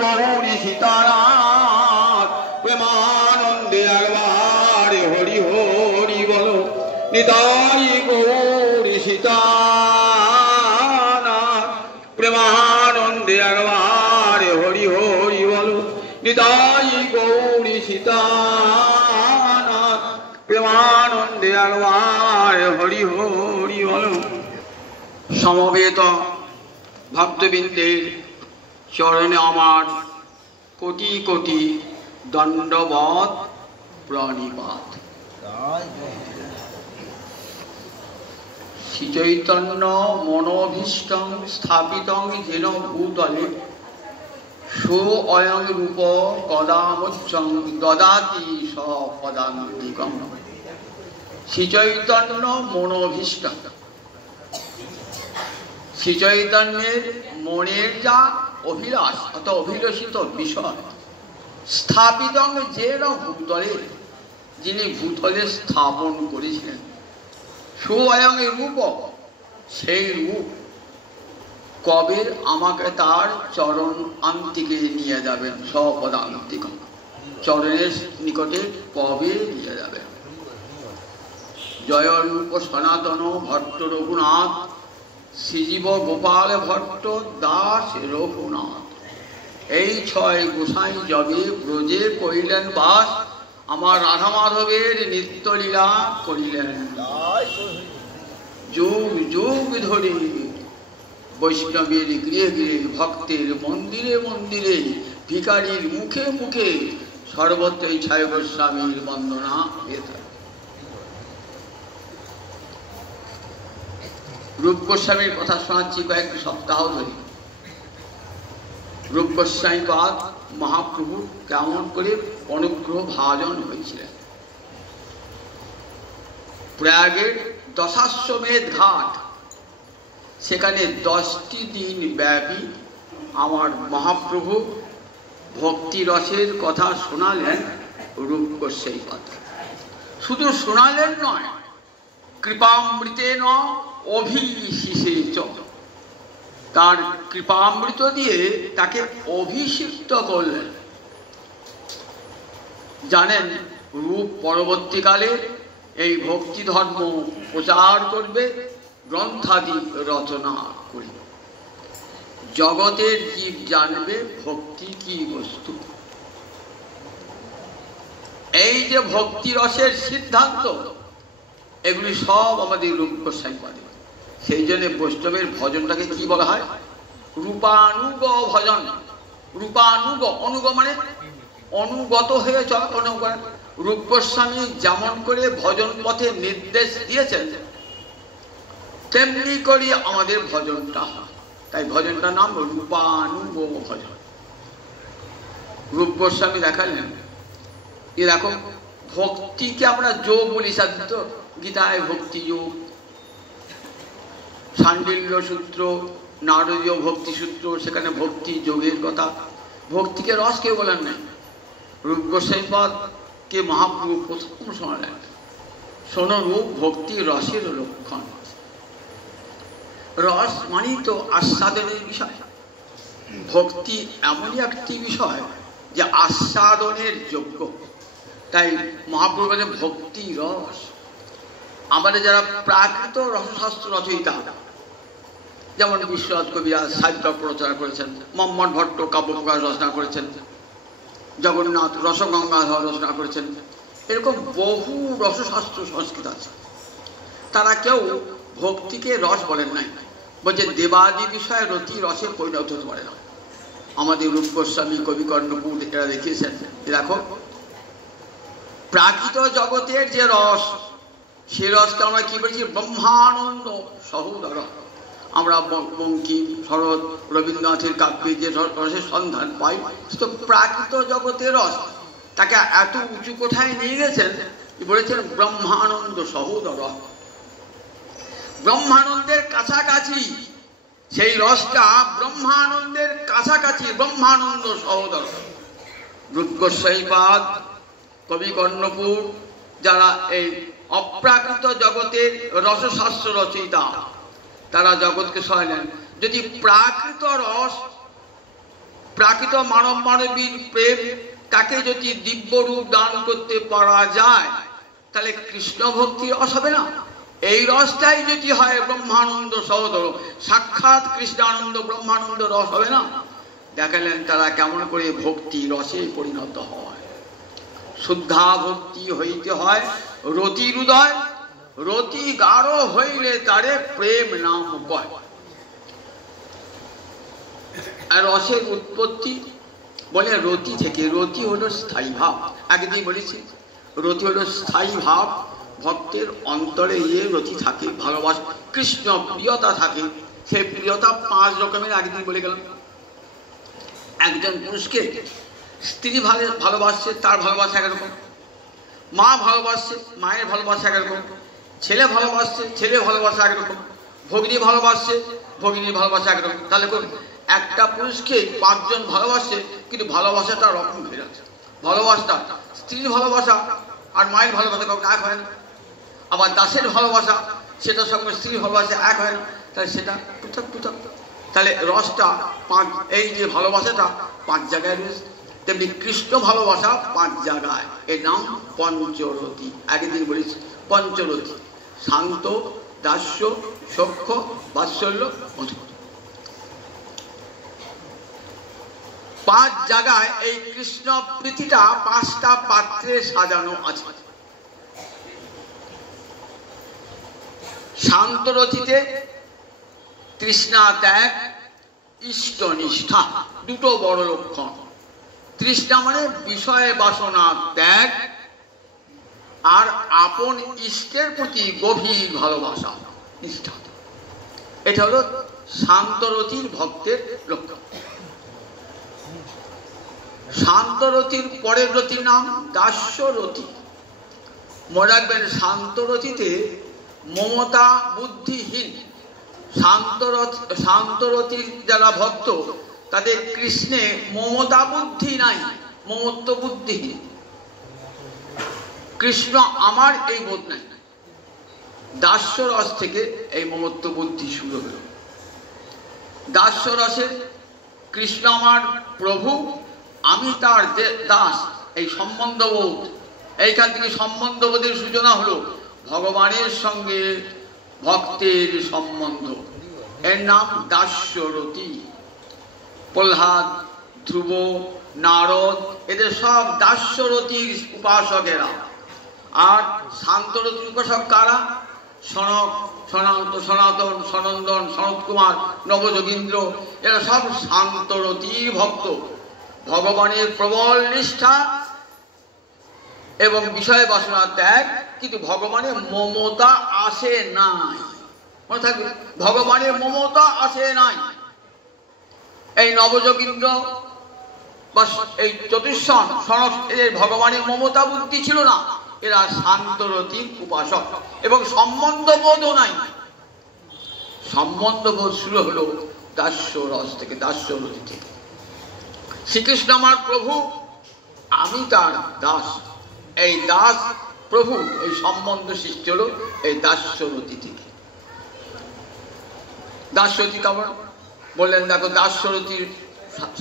গৌরী সীতারাম প্রেমানন্দে একবার হরি হরি বলো নিতাই গৌরী সীতারাম প্রেমানন্দে একবার হরি হরি বলো নিতাই গৌরী সীতারাম প্রেমানন্দে একবার হরি হরি বলো। সমবেত ভক্তবৃন্দের চরণে আমার কোটি কোটি দণ্ডবৎ প্রণিপাত। শ্রীচৈতন্য মনোভীষ্টং স্থাপিতং যেন ভূতলে সোऽয়ং রূপ কদামোচ্চং দদাতি সপদান্তিকং। শ্রীচৈতন্য মনোভীষ্টং, শ্রীচৈতন্যের মনের যা অভিলাষ অত অভিলষিত বিষয়, স্থাপিতং যেন ভূতলে, যিনি ভূতলে স্থাপন করেছিলেন, সোऽয়ং রূপ, সেই রূপ কবে আমাকে তার চরণ আন্তিকে নিয়ে যাবেন, সপদান্তিক, চরণের নিকটে কবে নিয়ে যাবেন। জয় রূপ সনাতন ভট্ট রঘুনাথ, শ্রীজীব গোপাল ভট্ট দাস রঘুনাথ, এই ছয় গোসাই যবে ব্রজে করিলেন বাস, আমার রাধা মাধবের নিত্যলীলা করিলেন। যুগ যুগ ধরে বৈষ্ণবের গৃহে গৃহে, ভক্তের মন্দিরে মন্দিরে, ভিখারির মুখে মুখে সর্বত্রই ছয় গোস্বামীর বন্দনা হয়ে থাকে। রূপ গোস্বামীর কথা শোনাচ্ছি কয়েক সপ্তাহ ধরে। রূপ গোস্বামী পাদ মহাপ্রভুর কেমন করে অনুগ্রহ ভাজন হয়েছিলেন। প্রয়াগের দশাশ্বমেধ ঘাট, সেখানে 10টি দিন ব্যাপী আমার মহাপ্রভু ভক্তি রসের কথা শোনালেন রূপ গোস্বামী পাদ। শুধু শোনালেন নয়, কৃপামৃতেন অভিষিষেচ, তার কৃপামৃত দিয়ে তাকে অভিষিক্ত করলেন। জানেন, রূপ পরবর্তীকালে এই ভক্তি ধর্ম প্রচার করবে, গ্রন্থাদি রচনা করবে। জগতের জীব জানবে ভক্তি কি বস্তু। এই যে ভক্তি রসের সিদ্ধান্ত, এগুলি সব আমাদের রূপ গোস্বামী পাদে। সেই জন্য বৈষ্ণবের ভজনটাকে কি বলা হয়? রূপানুগ ভজন। রূপানুগ, অনুগ মানে অনুগত হয়ে চলা। রূপ গোস্বামী যেমন করে ভজন পথে নির্দেশ দিয়েছেন, তেমনি করে আমাদের ভজনটা হয়। তাই ভজনটার নাম রূপানুগ ভজন। রূপ গোস্বামী দেখালেন, এ দেখো, ভক্তিকে আমরা যোগ বলি সাধিত, গীতায় ভক্তি যোগ, সান্ডিল্য সূত্র, নারদীয় ভক্তি সূত্র, সেখানে ভক্তি যোগের কথা। ভক্তিকে রস কেউ বলেন নাই। রূপ গোস্বামী পাদকে মহাপ্রভু প্রথম শোনালেন, শোনো রূপ, ভক্তি রসের লক্ষণ। রস মানেই তো আস্বাদনের বিষয়। ভক্তি এমনই একটি বিষয় যে আস্বাদনের যোগ্য। তাই মহাপ্রভু বলেন ভক্তি রস। আমাদের যারা প্রাকৃত রসশাস্ত্র রচয়িতা, যেমন বিশ্বনাথ কবিরাজ সাহিত্য প্রচার করেছেন, মম্মট ভট্ট কাব্যপ্রকাশ রচনা করেছেন, জগন্নাথ রসগঙ্গাধর রচনা করেছেন, এরকম বহু রসশাস্ত্র সংস্কৃত আছে। তারা কেউ ভক্তিকে রস বলেন নাই, বলছে দেবাদি বিষয়ে রতি রসে পরিণত হতে পারে না। আমাদের রূপ গোস্বামী, কবি কর্ণপুর এরা দেখিয়েছেন। দেখো, প্রাকৃত জগতের যে রস, সে রসকে আমরা কি বলছি? ব্রহ্মানন্দ সহোদর। আমরা বঙ্কিম, শরৎ, রবীন্দ্রনাথের কাব্যে যে রসের সন্ধান পাই, তো প্রাকৃত জগতের রস। তাকে এত উঁচু কোঠায় নিয়ে গেছেন, বলেছেন ব্রহ্মানন্দ সহোদর। ব্রহ্মানন্দের কাছাকাছি সেই রসটা, ব্রহ্মানন্দের কাছাকাছি, ব্রহ্মানন্দ সহোদর। রূপ গোস্বামী পাদ, কবি কর্ণপুর, যারা এই অপ্রাকৃত জগতের রসশাস্ত্র রচয়িতা, তারা জগৎকে শোনালেন, যদি প্রাকৃত রস প্রাকৃত মানব মানবীর প্রেম তাকে যদি দিব্য রূপ দান করতে পারা যায় তাহলে কৃষ্ণ ভক্তির রস হবে না? এই রসটাই যদি হয় ব্রহ্মানন্দ সহোদর, সাক্ষাৎ কৃষ্ণানন্দ ব্রহ্মানন্দ রস হবে না? দেখালেন তারা কেমন করে ভক্তি রসে পরিণত হয়। শুদ্ধা ভক্তি হইতে হয় রতি হৃদয়, রতি গাঢ় হইলে তারে প্রেম নাম কয়। আর রসের উৎপত্তি বলে রতি থেকে। রতি হলো স্থায়ী ভাব। একদিন বলেছি রতি হলো স্থায়ী ভাব, ভক্তের অন্তরে রতি থাকে, ভালোবাসা কৃষ্ণ প্রিয়তা থাকে। সেই প্রিয়তা 5 রকমের একদিন বলে গেলাম। একজন পুরুষকে স্ত্রী ভালোবাসছে, তার ভালোবাসা একরকম। মা ভালোবাসছে, মায়ের ভালোবাসা একরকম। ছেলে ভালোবাসছে, ছেলে ভালোবাসা একরকম। ভগিনী ভালোবাসছে, ভগিনীর ভালোবাসা একরকম। তাহলে একটা পুরুষকে 5 জন ভালোবাসছে, কিন্তু ভালোবাসাটা রকম হয়ে যাচ্ছে। ভালোবাসাটা স্ত্রীর ভালোবাসা আর মায়ের ভালোবাসা কখনো এক হয় না। আবার দাসের ভালোবাসা সেটার সঙ্গে স্ত্রীর ভালোবাসা এক হয় না, তাহলে সেটা পৃথক পৃথক। তাহলে রসটা 5, এই যে ভালোবাসাটা 5 জায়গায় রয়েছে। তেমনি কৃষ্ণ ভালোবাসা 5 জায়গায়, এর নাম পঞ্চরতি। একদিন বলেছি পঞ্চরতি: শান্ত, দাস্য, সখ্য, বাৎসল্য, মধুর। 5 জায়গায় এই কৃষ্ণ প্রীতিটা 5টা পাত্রে সাজানো আছে। শান্তরতিতে তৃষ্ণা ত্যাগ, ইষ্ট নিষ্ঠা, 2টো বড় লক্ষণ। তৃষ্ণা মানে বিষয় বাসনা ত্যাগ, আর আপন ইষ্টের প্রতি গভীর ভালোবাসা, নিষ্ঠা। এটা হলো শান্তরতির ভক্তের লক্ষণ। শান্তরতির পরের রতির নাম দাস্যরতি। মনে রাখবেন, শান্তরতিতে মমতা বুদ্ধিহীন। শান্তরতির যারা ভক্ত তাদের কৃষ্ণে মমতা বুদ্ধি নাই, মমত্ব বুদ্ধিহীন। কৃষ্ণ আমার এই বোধ নাই। দাস্যরস থেকে এই মমত্ব বুদ্ধি শুরু হল। দাস্যরসে কৃষ্ণ আমার প্রভু, আমি তার দাস, এই সম্বন্ধবোধ, এইখান থেকে সম্বন্ধবোধের সূচনা হলো। ভগবানের সঙ্গে ভক্তের সম্বন্ধ, এর নাম দাস্যরতি। প্রহ্লাদ, ধ্রুব, নারদ এদের সব দাস্যরতির উপাসকেরা। আর শান্তরতির উপাসক কারা? সনাতন, সনন্দন, সনত কুমার, নবযোগীন্দ্র, এরা সব শান্তরতির ভক্ত। ভগবানের প্রবল নিষ্ঠা এবং বিষয় বাসনা ত্যাগ, কিন্তু ভগবানের মমতা আসে নাই। মনে থাকবে, ভগবানের মমতা আসে নাই। এই নবযোগীন্দ্র বা এই চতুষ্ষণ সনক, এদের ভগবানের মমতা বুদ্ধি ছিল না। এরা শান্তরতির উপাসক এবং সম্বন্ধবোধও নাই। সম্বন্ধবোধ শুরু হলো দাস্যরস থেকে, দাস্যরতি থেকে। শ্রীকৃষ্ণ আমার প্রভু, আমি তার দাস। এই দাস প্রভু, এই সম্বন্ধ সৃষ্টি হলো এই দাস্যরতি থেকে। দাস্যরতি কেমন বললেন? দেখো, দাস্যরতির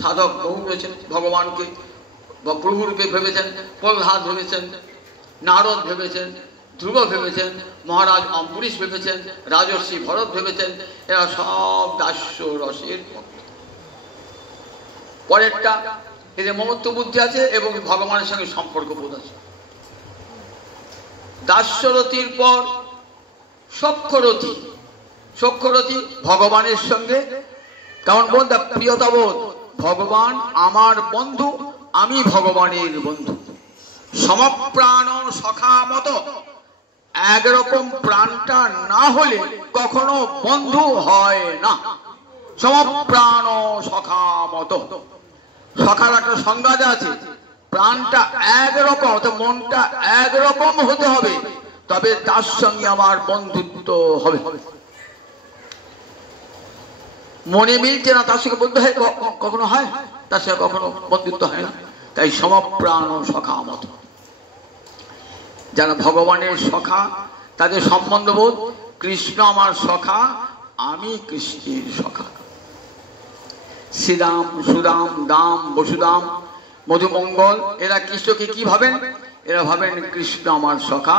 সাধক বহু রয়েছেন। ভগবানকে প্রভুরূপে ভেবেছেন। প্রহ্লাদ ভেবেছেন, নারদ ভেবেছেন, ধ্রুব ভেবেছেন, মহারাজ অম্বরীশ ভেবেছেন, রাজর্ষি ভরত ভেবেছেন। এরা সব দাস্যরসের ভক্ত। পরেরটা, এদের মমত্ব বুদ্ধি আছে এবং ভগবানের সঙ্গে সম্পর্ক বোধ আছে। দাস্যরতির পর সখ্যরতি। সখ্যরতি ভগবানের সঙ্গে কেমন বোধ? প্রিয়তা বোধ। ভগবান আমার বন্ধু, আমি ভগবানের বন্ধু। সমপ্রাণ সখা মতো। একরকম প্রাণটা না হলে কখনো বন্ধু হয় না। সমপ্রাণ সখা মতো। সখার একটা সংজ্ঞা আছে, প্রাণটা একরকম, মনটা একরকম হতে হবে, তবে তার সঙ্গে আমার বন্ধুত্ব হবে। মনে মিলছে না, তার সঙ্গে বন্ধু হয় কখনো হয়? তার সঙ্গে কখনো বন্ধুত্ব হয় না। তাই সমপ্রাণ সখা মতো। যারা ভগবানের সখা, তাদের সম্বন্ধবোধ, কৃষ্ণ আমার সখা, আমি কৃষ্ণের সখা। শ্রীরাম, সুদাম, দাম, বসুদাম, মধুমঙ্গল, এরা কৃষ্ণকে কি ভাবেন? এরা ভাবেন কৃষ্ণ আমার সখা,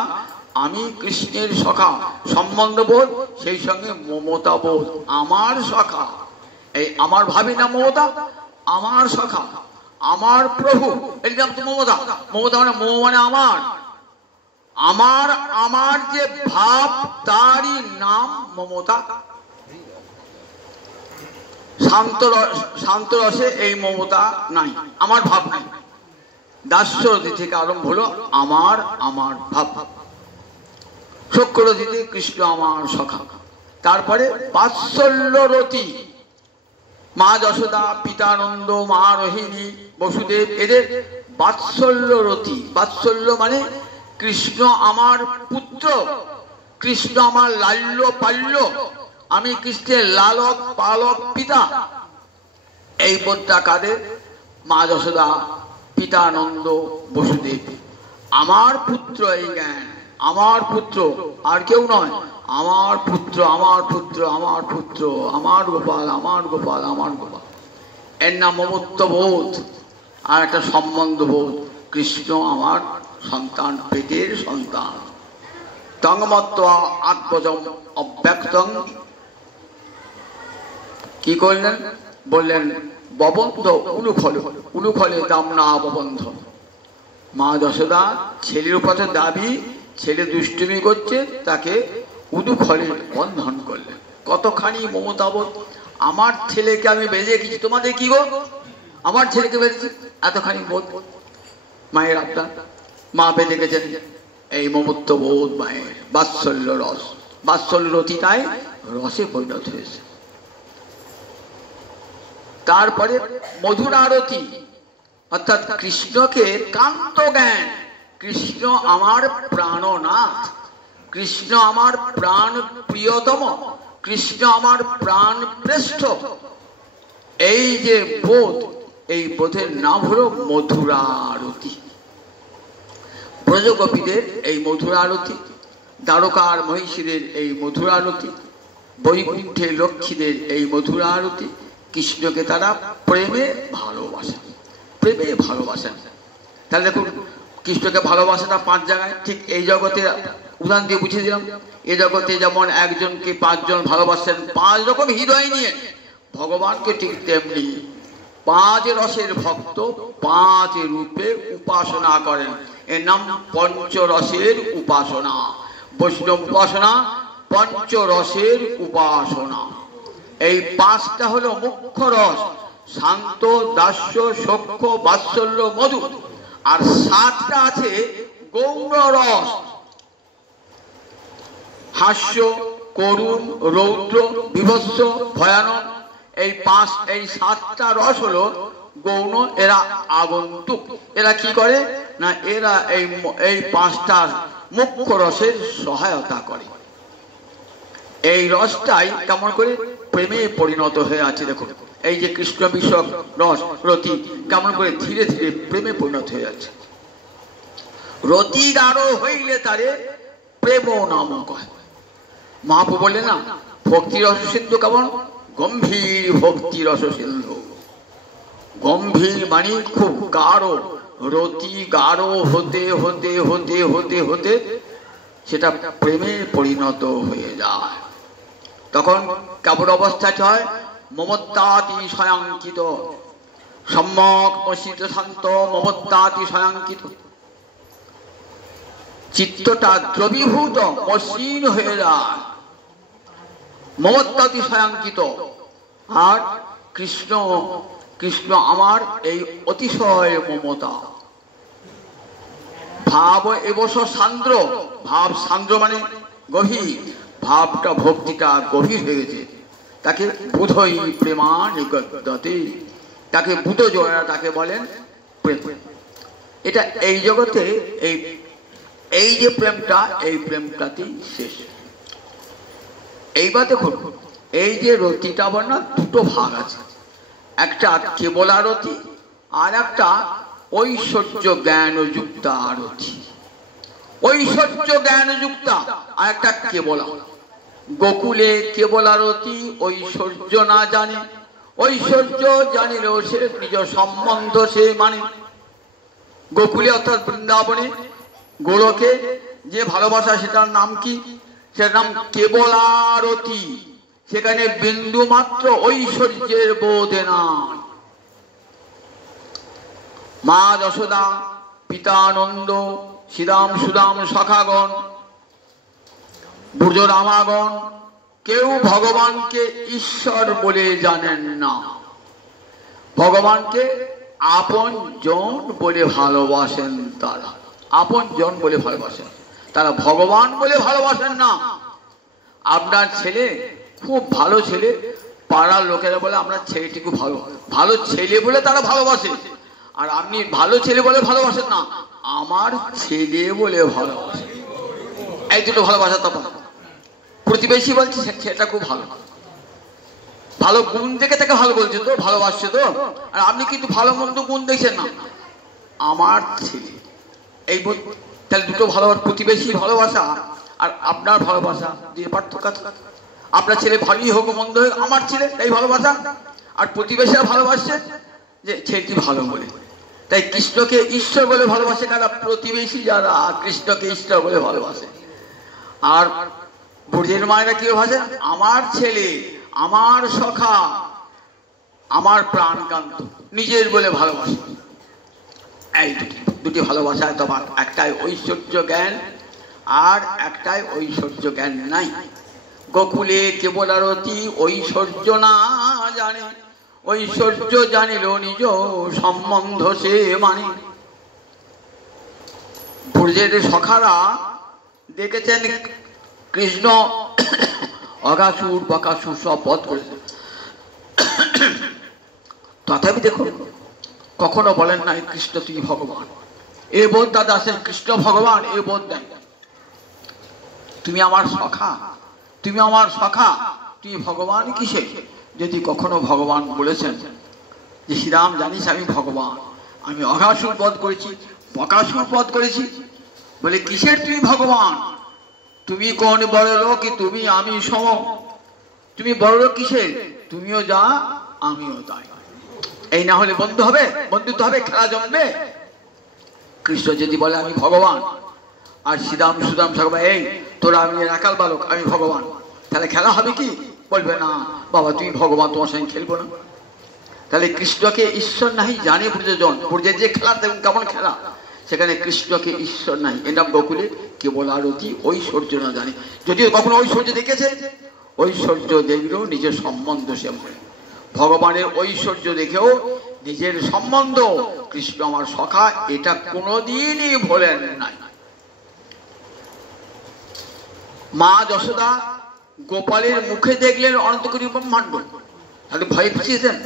আমি কৃষ্ণের সখা, সম্বন্ধবোধ সেই সঙ্গে মমতা বোধ, আমার সখা। এই আমার ভাবি না মমতা, আমার সখা, আমার প্রভু, এর নাম তো মমতা। মমতা মানে মোহ মানে আমার, আমার আমার যে ভাব তারই নাম মমতা। শান্ত রসে এই মমতা নাই, আমার ভাব নাই। দাস্যরথী থেকে আরম্ভ হলো আমার আমার ভাব। সখ্যরথীতে কৃষ্ণ আমার সখা। তারপরে বাৎসল্যরতী, মা যশোদা, পিতানন্দ, মা রোহিণী, বসুদেব, এদের বাৎসল্যরতী। বাৎসল্য মানে কৃষ্ণ আমার পুত্র, কৃষ্ণ আমার লাল্য পাল্য, আমি কৃষ্ণের লালক পালক পিতা। এই বোধটা কাদের? মা যশোদা, পিতানন্দ, বসুদেব। আমার পুত্র এই জ্ঞান, আমার পুত্র, আর কেউ নয়, আমার পুত্র, আমার পুত্র, আমার পুত্র, আমার গোপাল, আমার গোপাল, আমার গোপাল। এর নাম মমত্ব বোধ। আর একটা সম্বন্ধ বোধ, কৃষ্ণ আমার সন্তান, পেটের সন্তান। তঙ্গমত্ত্বা আত্মজম অব্যক্তং, কি করলেন? বললেন ববন্ধ উলুখলে, উলুখলে দামনা ববন্ধ। মা যশোদা ছেলের উপর দাবি, ছেলে দুষ্টুমি করছে, তাকে উলুখলে বন্ধন করলেন। কতখানি মমতাবোধ! আমার ছেলেকে আমি বেঁধে রেখেছি, তোমাদের কি গো? আমার ছেলেকে বেঁধেছি, এতখানি বোধ মায়ের আবদার। মা বেঁধে গেছেন, এই মমত্ব বোধ মায়ের। বাৎসল্য রস, বাৎসল্য রতি, তাই রসে পরিণত হয়েছে। তারপরে মধুর আরতি, অর্থাৎ কৃষ্ণকে কান্ত জ্ঞান। কৃষ্ণ আমার প্রাণনাথ, কৃষ্ণ আমার প্রাণ প্রিয়তম, কৃষ্ণ আমার প্রাণ শ্রেষ্ঠ। এই যে বোধ, এই বোধের নাম হলো মধুরারতি। ব্রজগোপীদের এই মধুরারতি, দ্বারকার মহিষীদের এই মধুরারতি, বৈকুণ্ঠে লক্ষ্মীদের এই মধুরারতি। কৃষ্ণকে তারা প্রেমে ভালোবাসেন, প্রেমে ভালোবাসেন। তাহলে দেখুন, কৃষ্ণকে ভালোবাসাটা 5 জায়গায়। ঠিক এই জগতে উদাহরণ দিয়ে বুঝিয়ে দিলাম। এ জগতে যেমন একজনকে 5 জন ভালোবাসেন 5 রকম হৃদয় নিয়ে, ভগবানকে ঠিক তেমনি 5 রসের ভক্ত 5 রূপে উপাসনা করেন। এর নাম পঞ্চরসের উপাসনা। বৈষ্ণব উপাসনা পঞ্চরসের উপাসনা। এই 5টা হলো মুখ্য রস, শান্ত, দাস্য, সখ্য, বাৎসল্য, মধু। আর 7টা আছে গৌণ রস, হাস্য, করুণ, রৌদ্র, বিভৎস, ভয়ানক। এই 7টা রস হলো গৌণ। এরা আগন্তুক। এরা কি করে না, এরা এই 5টা মুখ্য রসের সহায়তা করে। এই রসটাই কেমন করে প্রেমে পরিণত হয়ে আছে। দেখুন, এই যে কৃষ্ণ বিষয়ক রস রতি, কেমন করে ধীরে ধীরে প্রেমে পরিণত হয়ে যাচ্ছে। রতি গাঢ় হইলে তারে প্রেম নাম কয়। মহাপ্রভু বললেন না, ভক্তি রস সিন্ধু কেমন? গম্ভীর ভক্তি রস সিন্ধু। গম্ভীর মানে খুব গাঢ়। রতি গাঢ় হতে হতে হতে হতে হতে সেটা প্রেমে পরিণত হয়ে যায়। তখন কেমন অবস্থাটা হয়? মমত্বাতি স্বয়ংকিত, সম্যক মসিত শান্ত, মমত্বাতি স্বয়ংকিত। চিত্তটা দ্রবীভূত, মসৃণ হয়ে যায়, মমত্বাতি স্বয়ংকিত। আর কৃষ্ণ, কৃষ্ণ আমার এই অতিশয় মমতা। ভাব এবস সান্দ্র, ভাব সান্দ্র মানে গভীর। ভাবটা, ভক্তিটা গভীর হয়ে গেছে। তাকে বুধই প্রেমা নিগদ্যতে, তাকে বুধ জোড়া, তাকে বলেন প্রেম। এটা এই জগতে এই যে প্রেমটা, এই প্রেমটাতেই শেষ। এইবার দেখুন, এই যে রতিটা আবার না 2টো ভাগ আছে। একটা কেবলারতি, আর একটা ঐশ্বর্য জ্ঞানযুক্তা আরতি। ঐশ্বর্য জ্ঞানযুক্তা আর একটা কেবলা। গোকুলে কেবলারতি ঐশ্বর্য না জানে, ঐশ্বর্য জানিল সে নিজ সম্বন্ধ সে মানে। গোকুলে অর্থাৎ বৃন্দাবনে গোলকে যে ভালোবাসা সেটার নাম কি? সেটার নাম কেবলারতি। সেখানে বিন্দু মাত্র ঐশ্বর্যের বোধে নাই। মা যশোদা, পিতানন্দ, শ্রীরাম সুদাম সখাগণ, ব্রজ রামাগণ কেউ ভগবানকে ঈশ্বর বলে জানেন না। ভগবানকে আপন জন বলে ভালোবাসেন। তারা আপন জন বলে ভালোবাসেন, তারা ভগবান বলে ভালোবাসেন না। আপনার ছেলে খুব ভালো ছেলে, পাড়ার লোকেরা বলে আমরা ছেলেটিকে ভালো ভালো ছেলে বলে তারা ভালোবাসে। আর আপনি ভালো ছেলে বলে ভালোবাসেন না, আমার ছেলে বলে ভালোবাসেন। এই দুটো ভালোবাসা তফাৎ। প্রতিবেশী বলছে সেটা খুব ভালো, ভালো গুণ দেখে তাকে ভালো বলছে তো, ভালোবাসছে তো। আর আপনি কিন্তু ভালো মন্দ গুণ দেখছেন না, আমার ছেলে। এই তাহলে দুটো ভালোবাসা, প্রতিবেশী ভালোবাসা আর আপনার ভালোবাসা দিয়ে পার্থক্য। আপনার ছেলে ভালোই হোক মন্দ হোক, আমার ছেলে তাই ভালোবাসা। আর প্রতিবেশীরা ভালোবাসছে যে ছেলেটি ভালো বলে। তাই কৃষ্ণকে ঈশ্বর বলে ভালোবাসে কারা? প্রতিবেশী যারা কৃষ্ণকে ঈশ্বর বলে ভালোবাসে। আর ব্রজের মায়েরা কি ভাষে? আমার ছেলে, আমার সখা, আমার প্রাণকান্ত, নিজের বলে ভালোবাসে। এই দুটি ভালোবাসায় তোমার একটাই ঐশ্বর্য জ্ঞান আর একটাই ঐশ্বর্য জ্ঞান নাই। গোকুলে কেবলারতি ঐশ্বর্য না জানে, ঐশ্বর্য জানিল নিজ সম্বন্ধ সে মানে। ব্রজের সখারা দেখেছেন কৃষ্ণ অগাসুর বকাসুর সব বধ করেছে, তথাপি দেখুন কখনো বলেন নাই কৃষ্ণ তুই ভগবান। এ বোধ দাদা আছেন কৃষ্ণ ভগবান, এ বোধ দেন। তুমি আমার সখা, তুমি আমার সখা, তুই ভগবান কিসে? যদি কখনো ভগবান বলেছেন যে শ্রীরাম জানিস আমি ভগবান, আমি অঘাসুর বধ করেছি, বকাসুর বধ করেছি, বলে কিসের তুমি ভগবান? তুমি কোন বড় লোক, তুমি আমি সম। তুমি বড় লোক কিসের? তুমিও যা আমিও তাই। এই না হলে বন্ধু হবে, বন্ধুত্ব হবে, খেলা জমবে। কৃষ্ণ যদি বলে আমি ভগবান, আর শ্রীরাম সুদাম সবাই এই তোরা আমি রাখাল বালক, আমি ভগবান, তাহলে খেলা হবে কি? বলবে না বাবা তুমি ভগবান, তোমার সঙ্গে খেলবো না। তাহলে কৃষ্ণকে ঈশ্বর নাই জানে ব্রজজন। ব্রজের যে খেলা তেমন কেমন খেলা, সেখানে কৃষ্ণকে ঈশ্বর নাই। এটা গোকুলে কেবল আরতি ঐশ্বর্য না জানে। যদিও কখনো ঐশ্বর্য দেখেছে, ঐশ্বর্য দেখলেও নিজের সম্বন্ধ সে বলে। ভগবানের ঐশ্বর্য দেখেও নিজের সম্বন্ধ, কৃষ্ণ আমার সখা, এটা কোনোদিনই ভোলেন নাই। মা যশোদা গোপালের মুখে দেখলেন অনন্তকোটি ব্রহ্মাণ্ড, তাহলে ভয় পেয়েছেন,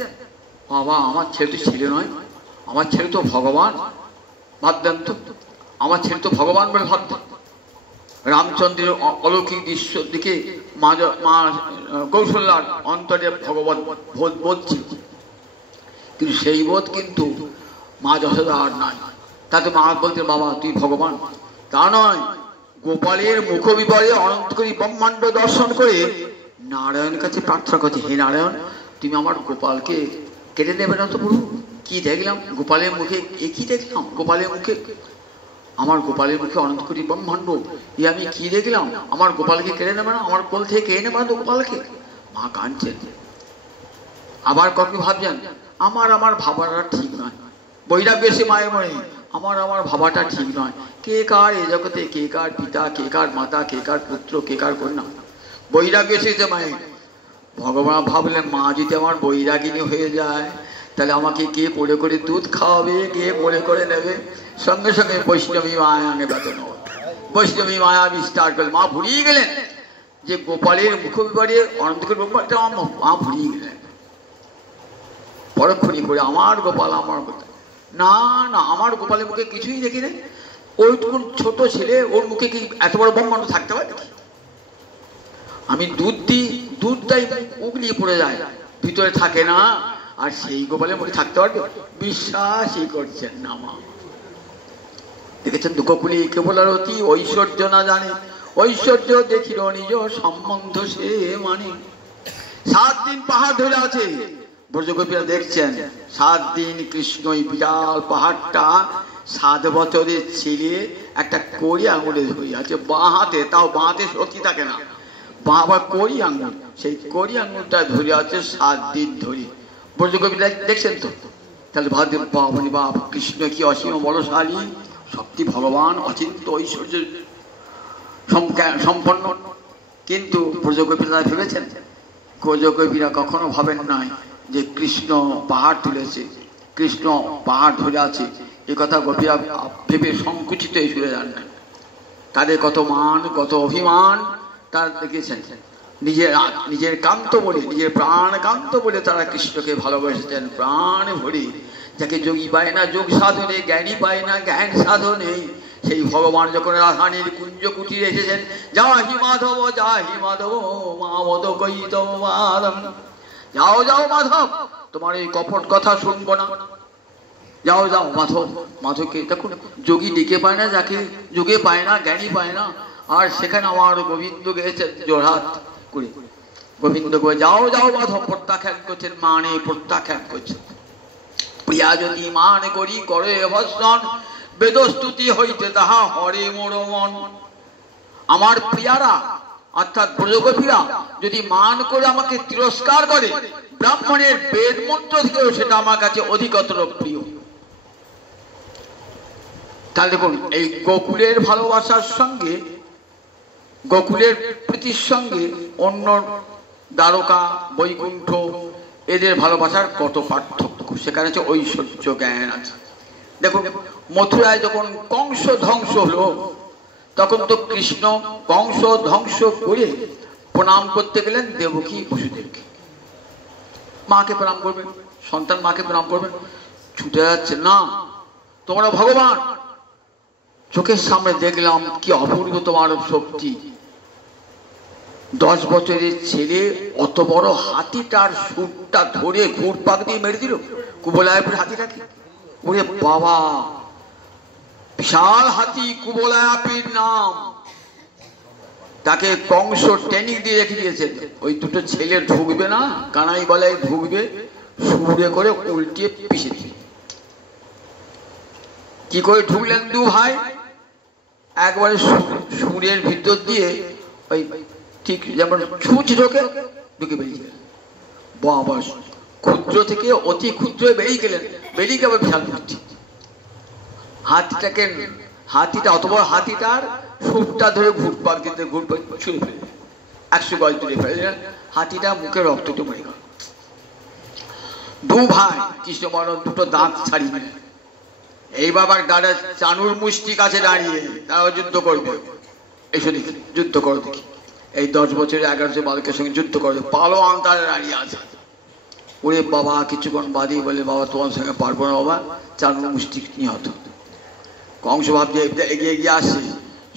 বাবা আমার ছেলে তো ছেলে নয়, আমার ছেলে তো ভগবান। ভাবতেন তো আমার ছেলে তো ভগবান বলে ভাবতেন। রামচন্দ্রের অলৌকিক দৃশ্য দিকে মা কৌশল্যার অন্তরে ভগবান বোধ ছিল, কিন্তু সেই বোধ কিন্তু মা যশোদা আর নাই। তাতে মা বলতেন বাবা তুই ভগবান। তা নয়, গোপালের মুখ বিবরে অনন্তকোটি ব্রহ্মাণ্ড দর্শন করে নারায়ণের কাছে প্রার্থনা করছে, হে নারায়ণ তুমি আমার গোপালকে কেটে নেবে না তো প্রভু। কি দেখলাম গোপালের মুখে, এ কি দেখলাম গোপালের মুখে, আমার গোপালের মুখে অনন্তকোটি ব্রহ্মাণ্ড, এ আমি কি দেখলাম? আমার গোপালকে কেড়ে নেবে না, আমার কোল থেকে কেড়ে নেবে না তো গোপালকে। মা কাঁদছেন। আবার কখনো ভাবছেন আমার ভাবাটা ঠিক নয়, বৈরাগ্য এসে মায়ের মনে আমার ভাবাটা ঠিক নয়। কে কার এ জগতে, কে কার পিতা, কে কার মাতা, কে কার পুত্র, কে কার কন্যা, বৈরাগ্য এসেছে মায়ের। ভগবান ভাবলেন মা যদি আমার বৈরাগিনী হয়ে যায়, তাহলে আমাকে কে পড়ে করে দুধ খাওয়াবে, কে পড়ে করে নেবে? সঙ্গে সঙ্গে বৈষ্ণবী মায়াকে বেতন, বৈষ্ণবী মায়া বিস্তার করে মা ভুলিয়ে গেলেন যে গোপালের মুখ বিবরে অনন্তকোটি ব্রহ্মাণ্ডটা মা ভুলিয়ে গেলেন পরক্ষণই করে আমার গোপাল, আমার গোপাল। না না, আমার গোপালের মুখে কিছুই দেখি নেই। ওইটুকু ছোট ছেলে, ওর মুখে কি এত বড় ব্রহ্মাণ্ড থাকতে পারে? আমি দুধ দিই, দুধটাই উগলিয়ে পড়ে যায়, ভিতরে থাকে না। আর সেই গোপালের মুখে থাকতে পারবে? বিশ্বাসই করছেন না মা। দেখেছেন দুঃখকুলি কেবল আরতি ঐশ্বর্য না জানে, ঐশ্বর্য দেখিল নিজ সম্বন্ধ সে মানে। 7 দিন পাহাড় ধরে আছে, ব্রজগোপীরা দেখছেন 7 দিন কৃষ্ণ ওই বিশাল পাহাড়টা 7 বছরের ছেলে একটা কড়ি আঙুলে ধরে আছে বাঁ হাতে, তাও বাঁ হাতে শক্তি থাকে না, বাঁ আবার কড়ি আঙুল, সেই কড়ি আঙুলটা ধরে আছে 7 দিন ধরে। ব্রজগোপীরা দেখছেন তো, তাহলে ভাবতেন বাবনি বাপ কৃষ্ণ কি অসীম বলশালী, শক্তি ভগবান, অচিন্ত ঐশ্বর্যের সম্পন্ন। কিন্তু ব্রজগোপীরা ভেবেছেন, ব্রজগোপীরা কখনো ভাবেন নাই যে কৃষ্ণ পাহাড় তুলেছে, কৃষ্ণ পাহাড় ধরে আছে, এ কথা গোপীরা ভেবে সংকুচিত হয়ে ফিরে যান না। তাদের কত মান, কত অভিমান তারা দেখেছেন। নিজের কান্ত বলে, নিজের প্রাণ কান্ত বলে তারা কৃষ্ণকে ভালোবেসেছেন প্রাণ ভরে। যাকে যোগী পায় না যোগ সাধনে, জ্ঞানী পায় না জ্ঞান সাধনে, সেই ভগবান যখন রাধানীর কুঞ্জ কুটিরে এসেছেন, যাহি মাধব যাহি মাধব মামদ কৈতব মাধব, যাও যাও মাধব তোমার এই কপট কথা শুনবো না, যাও যাও মাধব। মাধবকে দেখুন যোগী ডেকে পায় না, যাকে যোগে পায় না জ্ঞানী পায় না। আর সেখানে আমার গোবিন্দ গেছেন জোরহাত করে, গোবিন্দ করে যাও যাও মাধব প্রত্যাখ্যান করছেন, মানে প্রত্যাখ্যান করছেন। প্রিয়া যদি মান করি করে ভর্ষণ, বেদস্তুতি হইতে তাহা হরে মোর মন। আমার প্রিয়ারা অর্থাৎ ব্রজগোপীরা যদি মান করে আমাকে তিরস্কার করে, ব্রাহ্মণের বেদ মন্ত্র থেকেও সেটা আমার কাছে অধিকতর প্রিয়। তাহলে দেখুন এই গোকুলের ভালোবাসার সঙ্গে, গোকুলের প্রীতির সঙ্গে অন্য দ্বারকা বৈকুণ্ঠ এদের ভালোবাসার কত পার্থক্য, সেখানে হচ্ছে ঐশ্বর্য জ্ঞান আছে। দেখুন মথুরায় যখন কংস ধ্বংস হলো, তখন তো কৃষ্ণ কংস ধ্বংস করে প্রণাম করতে গেলেন দেবকী বসুদেবকে। মাকে প্রণাম করবেন, সন্তান মাকে প্রণাম করবেন, ছুটে যাচ্ছে না তোমরা ভগবান, চোখের সামনে দেখলাম কি অপূর্ব তোমার শক্তি। 10 বছরের ছেলে অত বড় হাতিটার সুরটা ধরে ঘুর পাক দিয়ে মেরে দিল কুবলায়পুর হাতিটাকে। ওরে বাবা, বিশাল হাতি কুবলায়পীর নাম, তাকে কংস ট্রেনিং দিয়ে রেখে দিয়েছে। ওই দুটো ছেলে ঢুকবে না, কানাই গলায় ঢুকবে, সুরে করে উল্টিয়ে পিষে দিয়ে। কি করে ঢুকলেন দু ভাই, একবারে সুরের ভিতর দিয়ে ওই ঠিক যেমন ছুঁচ ঢোকে ঢুকে বেরিয়ে গেলেন। বাবা, ক্ষুদ্র থেকে অতি ক্ষুদ্র বেরিয়ে গেলেন, বেরিয়ে গেল বিশাল মূর্তি। হাতিটা অত বড় হাতিটার সুরটা ধরে ঘুরপাক দিতে ঘুরপাক ছুঁড়ে ফেলে 100 গজ তুলে ফেললেন, হাতিটা মুখে রক্তটা মরে গেল। দু ভাই কৃষ্ণ বর্ণ দুটো দাঁত ছাড়িয়ে নিলেন। এই বাবার দাদা চানুর মুষ্টি কাছে দাঁড়িয়ে তারা যুদ্ধ করবে, এসো দেখি যুদ্ধ করো দেখি। এই 10 বছরের 1100 বালকের সঙ্গে যুদ্ধ করবে, পালোয়ান তারা দাঁড়িয়ে আছে। ওরে বাবা কিছুক্ষণ বাদই বলে, বাবা তোমার সঙ্গে পারবো না বাবা, চানুর মুষ্টি নিহত। কংস ভাবছে এগিয়ে এগিয়ে আসছে,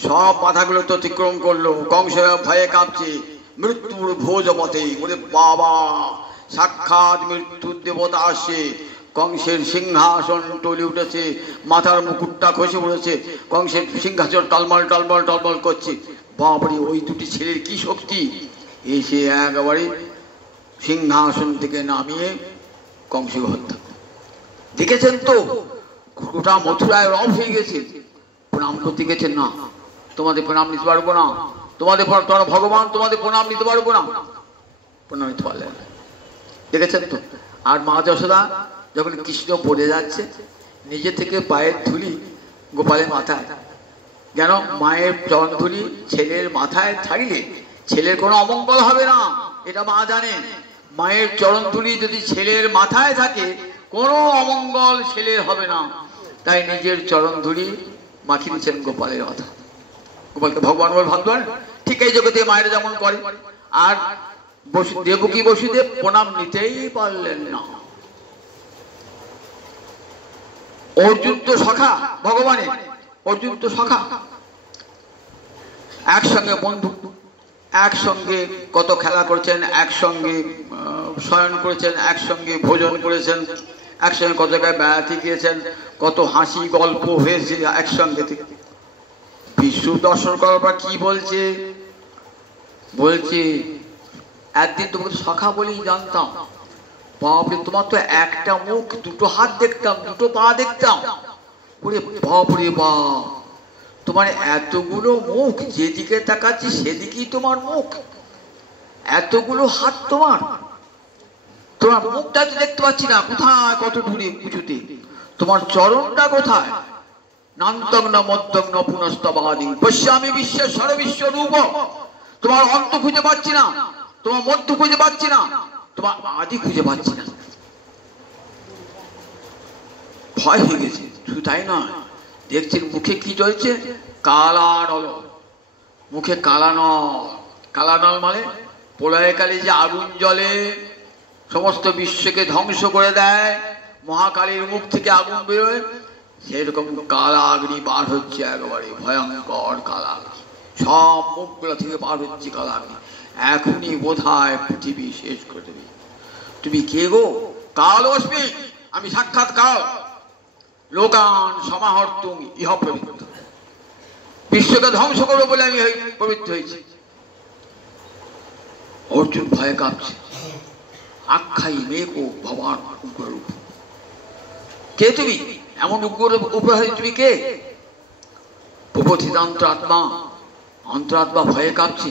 সব বাধাগুলো তো অতিক্রম করলো, কংস ভয়ে কাঁপছে, মৃত্যুর ভোজ পথে। ওরে বাবা, সাক্ষাৎ মৃত্যুর দেবতা আসছে, কংসের সিংহাসন টলে উঠেছে, মাথার মুকুটটা খসে পড়েছে, কংসের সিংহাসন টলমল টলমল টলমল করছে। বাবারে, ওই দুটি ছেলের কি শক্তি! এসে একেবারে সিংহাসন থেকে নামিয়ে কংসকে হত্যা। দেখেছেন তো গোটা মথুরায় রব হয়ে গেছে, প্রণাম করতে গেছেন না, তোমাদের প্রণাম নিতে পারবো না, তোমাদের তোমরা ভগবান, তোমাদের প্রণাম নিতে পারবো না, প্রণাম নিতে পারলেন না। দেখেছেন তো। আর মা যশোদা যখন কৃষ্ণ পড়ে যাচ্ছে, নিজে থেকে পায়ের ধুলি গোপালের মাথায়, যেন মায়ের চরণ ধুলি ছেলের মাথায় ছাড়িলে ছেলের কোনো অমঙ্গল হবে না, এটা মা জানে। মায়ের চরণ ধুলি যদি ছেলের মাথায় থাকে কোনো অমঙ্গল ছেলের হবে না, তাই নিজের চরণ ধুলি মাখিয়ে দিচ্ছেন গোপালের মাথা। গোপালকে ভগবান বলে ভাববেন, ঠিক এই জগতে মায়ের যেমন করে। আর দেবকী বসুদেব প্রণাম নিতেই পারলেন না। অর্জুন তো সখা ভগবানের, অর্জুন তো সখা, একসঙ্গে বন্ধু, একসঙ্গে কত খেলা করেছেন, একসঙ্গে শয়ন করেছেন, একসঙ্গে ভোজন করেছেন, একসঙ্গে কত জায়গায় বেড়াতে গিয়েছেন, কত হাসি গল্প হয়েছে একসঙ্গে। বিষ্ণু দর্শন করার পর কি বলছে, বলছে একদিন তোমাকে সখা বলেই জানতাম, বাপরে, তোমার তো একটা মুখ, দুটো হাত দেখতাম, দুটো পা দেখতাম। ওরে বাপরে বাপ, তোমার এতগুলো মুখ, যেদিকে তাকাচ্ছি সেদিকেই তোমার মুখ, এতগুলো হাত তোমার, তোমার মুখটা তো দেখতে পাচ্ছি না, কোথায় কত দূরে উঁচুতে, তোমার চরণটা কোথায়? নান্তগ্ন মধ্যগ্ন পুনস্তবাদি পশ্যামি বিশ্বের সর্ববিশ্ব রূপ। তোমার অন্ত খুঁজে পাচ্ছি না, তোমার মধ্য খুঁজে পাচ্ছি না, তোমার আদি খুঁজে পাচ্ছি না। ভয় হয়ে গেছে। শুধু তাই নয়, দেখছেন মুখে কি চলছে? কালানল, মুখে কালানল। কালানল মানে প্রলয়কালে যে আগুন জ্বলে সমস্ত বিশ্বকে ধ্বংস করে দেয়, মহাকালীর মুখ থেকে আগুন বেরোয়, সেরকম কালাগ্নি বার হচ্ছে, একেবারে ভয়ঙ্কর কালাগ্নি, সব মুখগুলো থেকে বার হচ্ছে কালাগ্নি। এখনই বোধহয় পৃথিবী শেষ করে দেবে। তুমি কে গো? কাল অস্মি, আমি সাক্ষাৎ কাল। লোকান সমাহর্তুম ইহ পবিত্র, বিশ্বকে ধ্বংস করবো বলে আমি পবিত্র হয়েছি। অর্জুন ভয়ে কাঁপছে। আখ্যাই মেঘ ও ভগবান উগ্ররূপ। কে তুমি? এমন উগ্র উপহারী তুমি কে? প্রবোধিত অন্তরাত্মা, অন্তরাত্মা ভয়ে কাঁপছে।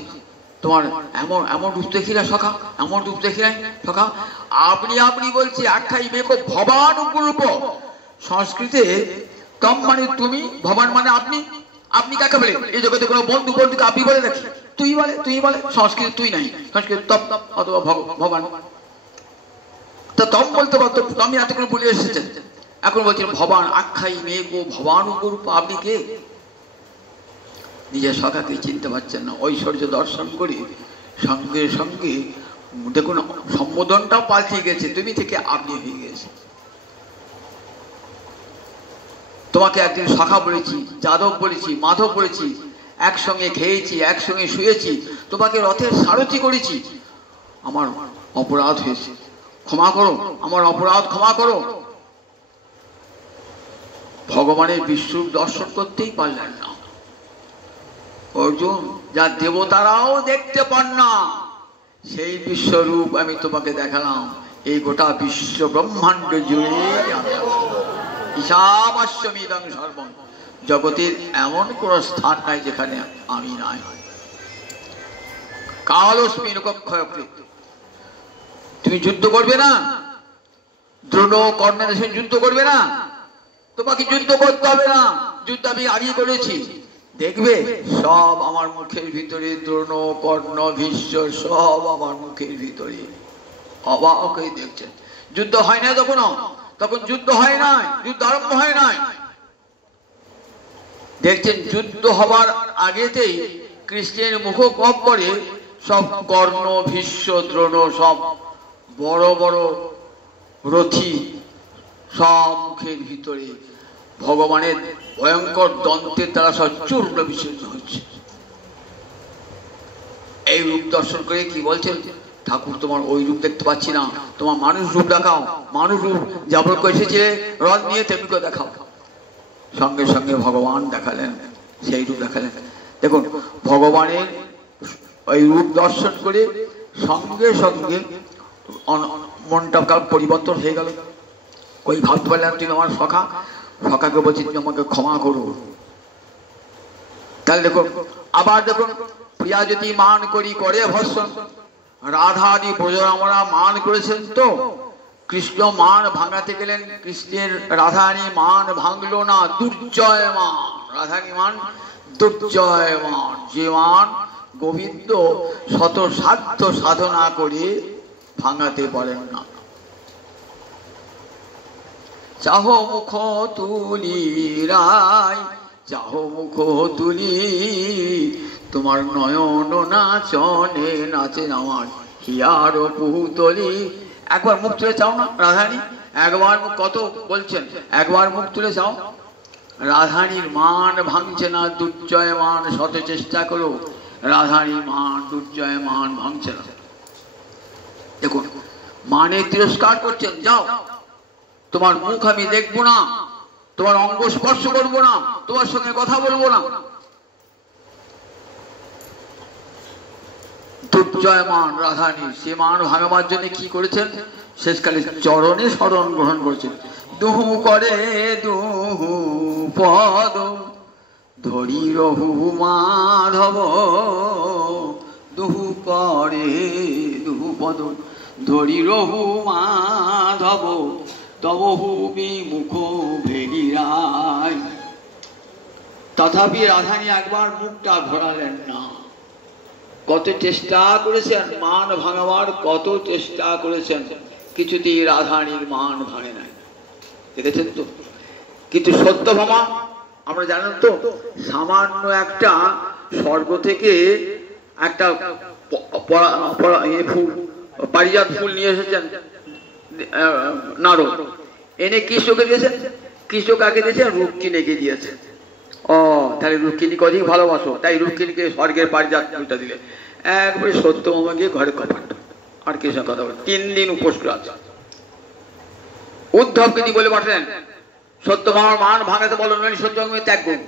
তোমার এমন এমন রূপ দেখি না সখা, এমন রূপ দেখি নাই সখা। আপনি আপনি বলছি, আখ্যাই মেঘ ও ভগবান উগ্ররূপ। সংস্কৃতে তম মানে তুমি, ভবান মানে আপনি। আপনি কাকে বলে? এই জগতে কোনো বন্ধু বন্ধুকে আপনি বলে রাখি, তুই বলে, তুই বলে। সংস্কৃত তুই নাই, সংস্কৃত তম অথবা ভগবান। তা তম বলতে পারতো, তমই এত করে বলে এসেছেন। এখন বলছেন ভবান, আখ্যাই মেঘ ও ভবান উগ্ররূপ। আপনি কে? নিজের সখাকে চিনতে পারছেন না। ঐশ্বর্য দর্শন করে সঙ্গে সঙ্গে দেখুন সম্বোধনটাও পাল্টে গেছে, তুমি থেকে আপনি হয়ে গেছে। তোমাকে একদিন সখা বলেছি, যাদব বলেছি, মাধব বলেছি, একসঙ্গে খেয়েছি, একসঙ্গে শুয়েছি, তোমাকে রথের সারথি করেছি। আমার অপরাধ হয়েছে, ক্ষমা করো, আমার অপরাধ ক্ষমা করো। ভগবানের বিশ্বরূপ দর্শন করতেই পারলেন না অর্জুন। যা দেবতারাও দেখতে পান না সেই বিশ্বরূপ আমি তোমাকে দেখালাম। এই গোটা বিশ্ব ব্রহ্মাণ্ড জুড়ে ঈশাবাস্যমিদং সর্বং, জগতের এমন কোন স্থান নাই যেখানে আমি নাই। কালস্মি নিরক্ষয়কৃত। তুমি যুদ্ধ করবে না? দ্রোণ কর্ণের সঙ্গে যুদ্ধ করবে না? তোমাকে যুদ্ধ করতে হবে না, যুদ্ধ আমি আগেই করেছি। দেখবে সব আমার মুখের ভিতরে, দ্রোণ কর্ণ ভীষ্ম সব আমার মুখের ভিতরে। অবাক হয়ে দেখছেন, যুদ্ধ হয় না তখন যুদ্ধ হয় নাই, যুদ্ধ আরম্ভ হয় নাই। দেখছেন যুদ্ধ হবার আগেতেই কৃষ্ণের মুখগহ্বরে সব কর্ণ ভীষ্ম দ্রোণ সব বড় বড় রথী সব মুখের ভিতরে ভগবানের ভয়ঙ্কর দন্তের দ্বারা সব চূর্ণ বিচূর্ণ হচ্ছে। এই রূপ দর্শন করে কি বলছেন? ঠাকুর তোমার ওই রূপ দেখতে পাচ্ছি না, তোমার মানুষ রূপ দেখাও। মানুষ রূপ যেমন এসেছে রথ নিয়ে তেমনি করে দেখাও। সঙ্গে সঙ্গে ভগবান দেখালেন, সেই রূপ দেখালেন। দেখুন ভগবানের ওই রূপ দর্শন করে সঙ্গে সঙ্গে মনটা পরিবর্তন হয়ে গেল। ওই ভাবতে পারলেন তুমি আমার সখা, সখাকে বলছি তুমি আমাকে ক্ষমা করো। তাহলে দেখুন আবার দেখুন, প্রিয়া যদি মান করি করে ভর্ষণ, রাধাদি ব্রজরা আমরা মান করেছেন তো, কৃষ্ণ মান ভাঙাতে গেলেন, কৃষ্ণের রাধারানী মান ভাঙলো না, দুর্জয়মান রাধারানী মান দুর্জয়মান। যে মান গোবিন্দ শত সাধ্য সাধনা করে ভাঙাতে পারেন না। চাহ মুখ তুলি রায়, চাহ মুখ তুলি, তোমার নয়ন নাচনে নাচে আমার হিয়ার পুতলি। একবার মুখ তুলে চাও না রাধারানী? একবার মুখ, কত বলছেন, একবার মুখ তুলে চাও। রাধারানীর মান ভাঙছে না, দুর্জয়মান, শত চেষ্টা করো, রাধারানীর মান দুর্জয়মান ভাঙছে না। দেখুন মানে তিরস্কার করছেন, যাও তোমার মুখ আমি দেখবো না, তোমার অঙ্গ স্পর্শ করবো না, তোমার সঙ্গে কথা বলবো না। দুর্জয়মান রাধারানী সে মান ভাঙাবার জন্য কি করেছেন? শেষকালে চরণে শরণ গ্রহণ করেছেন। দুহু করে দুহু পদ ধরি রহু মাধব, দুহু করে দুহু পদ ধরি রহু মাধব, তব বিমুখ ভেগিরায়। তথাপি রাধানী একবার মুখটা ঘোরালেন না। কত চেষ্টা করেছেন মান ভাঙাবার, কত চেষ্টা করেছেন, কিছুতেই রাধানীর মান ভাঙে নাই। দেখেছেন তো? কিন্তু সত্যভামা, আমরা জানেন তো, সামান্য একটা স্বর্গ থেকে একটা ফুল, পারিজাত ফুল নিয়ে এসেছেন নারদ, এনে কৃষ্ণকে দিয়েছেন। কৃষ্ণ কাকে দিয়েছেন? রুক্মিণীকে দিয়েছেন। ও, তাহলে রুক্মিণীকে অধিক ভালোবাসো, তাই রুক্মিণীকে স্বর্গের পারিজাত ফুলটা দিলে। একবারে সত্যভামা গিয়ে ঘরে কপাট, আর কৃষ্ণ কথা বলে 3 দিন উপোস করে আছে। উদ্ধবকে দিয়ে বলে পাঠালেন, সত্যভামার মান ভাঙাতে বলো, নইলে সত্যভামা ত্যাগ করব।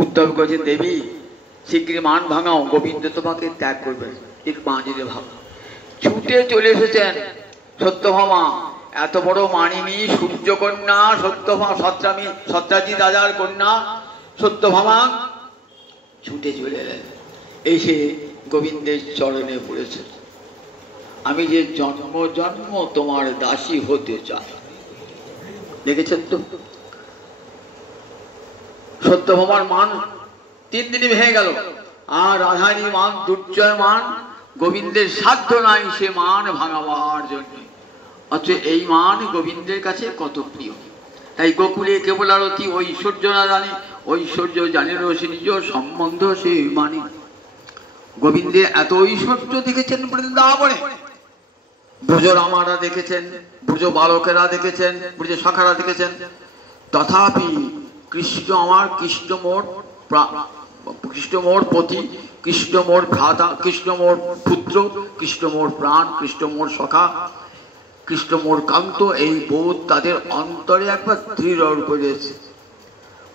উদ্ধব কয়েছে, দেবী শীঘ্রই মান ভাঙাও, গোবিন্দ তোমাকে ত্যাগ করবে, ঠিক বাঁচিয়ে ভাব। ছুটে চলে এসেছেন সত্যভামা, এত বড় মানিনী সূর্যকন্যা সত্যভামা, সত্রাজিৎ রাজার কন্যা সত্যভামা ছুটে চলে এলেন, এসে গোবিন্দের চরণে পড়েছে। আমি যে জন্ম জন্ম তোমার দাসী হতে চাই। দেখেছেন তো? সত্যভামার মান 3 দিনই ভেঙে গেল। আর রাধানী মান দুর্জয় মান, গোবিন্দের সাধ্য নাই সে মান ভাঙাবার জন্য। অথচ এই মান গোবিন্দের কাছে কত প্রিয়। তাই গোকুলে কেবল আরতি ঐশ্বর্য না জানি, ঐশ্বর্য জানে সে নিজ সম্বন্ধ সে মানে। গোবিন্দের এত ঐশ্বর্য দেখেছেন বৃন্দাবনে, ব্রজরামারা দেখেছেন, ব্রজ বালকেরা দেখেছেন, ব্রজ সখারা দেখেছেন। তথাপি কৃষ্ণ আমার, কৃষ্ণ মোর পতি, কৃষ্ণ মোর ভ্রাতা, কৃষ্ণ মোর পুত্র, কৃষ্ণ মোর প্রাণ, কৃষ্ণ মোর সখা, কৃষ্ণ মোর কান্ত, এই বোধ তাদের অন্তরে একবার দৃঢ় করেছে।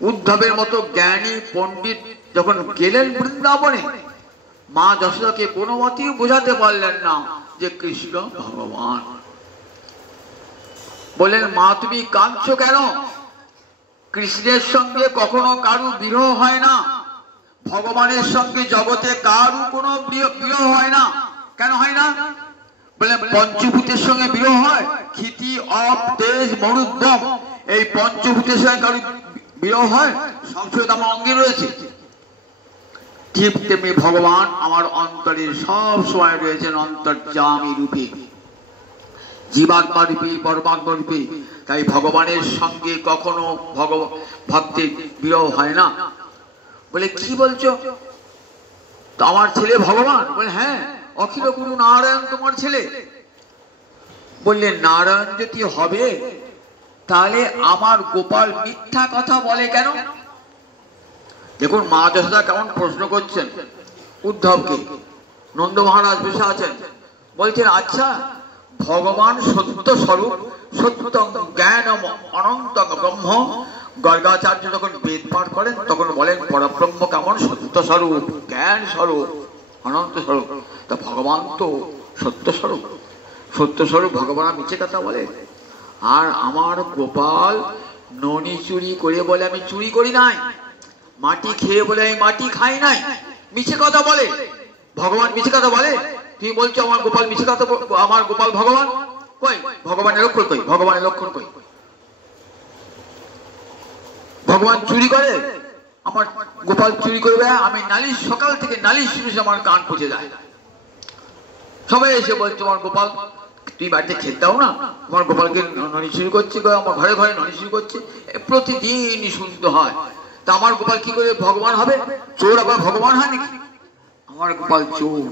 উদ্ধবের মতো জ্ঞানী পণ্ডিত যখন গেলেন বৃন্দাবনে, মা যশোদাকে কোনো মতেই বোঝাতে পারলেন না যে কৃষ্ণ ভগবান। বললেন, মা তুমি কাঁদছো কেন? কৃষ্ণের সঙ্গে কখনো কারু বিরহ হয় না, ভগবানের সঙ্গে জগতে কারু কোনো বিরহ হয় না। কেন হয় না? বললেন, পঞ্চভূতের সঙ্গে বিরহ হয়, ক্ষিতি অপ তেজ মরুদ্যম, এই পঞ্চভূতের সঙ্গে কারু বিরহ হয়? সংশয় আমার অঙ্গে রয়েছে। ঠিক তেমনি ভগবান আমার অন্তরে সব সময় রয়েছেন অন্তর্যামী রূপে, জীবাত্মা রূপে, পরমাত্মা রূপে। তাই ভগবানের সঙ্গে কখনো ভক্তের বিরহ হয় না। বলে, কি বলছো? তো আমার ছেলে ভগবান? বলে, হ্যাঁ, অখিল গুরু নারায়ণ তোমার ছেলে। বললেন, নারায়ণ যদি হবে তাহলে আমার গোপাল মিথ্যা কথা বলে কেন? দেখুন মা যশোদা কেমন প্রশ্ন করছেন উদ্ধবকে। নন্দ মহারাজ বসে আছেন, বলছেন, আচ্ছা ভগবান সত্য স্বরূপ, সত্য জ্ঞান অনন্ত ব্রহ্ম। গর্গাচার্য যখন বেদ পাঠ করেন তখন বলেন পরব্রহ্ম কেমন? সত্য স্বরূপ, জ্ঞান স্বরূপ, অনন্ত স্বরূপ। তা ভগবান তো সত্য স্বরূপ, সত্য স্বরূপ ভগবান মিছে কথা বলে? আর আমার গোপাল ননি চুরি করে বলে আমি চুরি করি নাই, মাটি খেয়ে বলে আমি মাটি খাই নাই, মিছে কথা বলে। ভগবান মিছে কথা বলে? তুমি বলছো আমার গোপাল মিছে কথা, আমার গোপাল ভগবান? কই ভগবানের লক্ষণ কই? ভগবানের লক্ষণ কই? ভগবান চুরি করে? আমার গোপাল চুরি করবে? আমি নালিশ, সকাল থেকে নালিশ শুনে আমার কান পচে যায়। সবাই এসে বলছে আমার গোপাল, তুই বাড়িতে খেতে দাও না, আমার গোপালকে ননি চুরি করছে, আমার ঘরে ঘরে ননি চুরি করছে, প্রতিদিনই শুনতে হয়। তা আমার গোপাল কি করে ভগবান হবে? চোর আবার ভগবান হয় নাকি? আমার গোপাল চোর,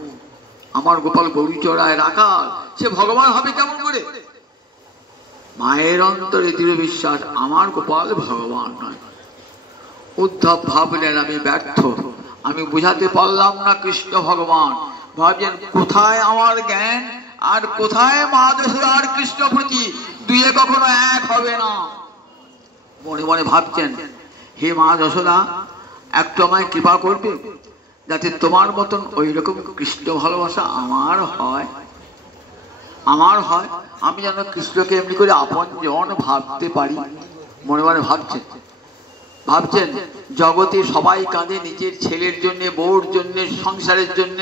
আমার গোপাল গরু চড়ায় রাখাল, সে ভগবান হবে কেমন করে? মায়ের অন্তরে দৃঢ় বিশ্বাস, আমার গোপাল ভগবান নয়। উদ্ধব ভাবলেন আমি ব্যর্থ, আমি বুঝাতে পারলাম না কৃষ্ণ ভগবান। ভাবছেন কোথায় আমার জ্ঞান আর কোথায় মা যশোদা আর কৃষ্ণ প্রতি, দুয়ে কখনো এক হবে না। মনে মনে ভাবছেন, হে মা যশোদা, একটু আমায় কৃপা করবে যাতে তোমার মতন ওই রকম কৃষ্ণ ভালোবাসা আমার হয়। আমার হয় আমি যেন কৃষ্ণকে এমনি করে আপন জন ভাবতে পারি। মনে মনে ভাবছেন জগতে সবাই কাঁদে নিজের ছেলের জন্য, বউর জন্য, সংসারের জন্য,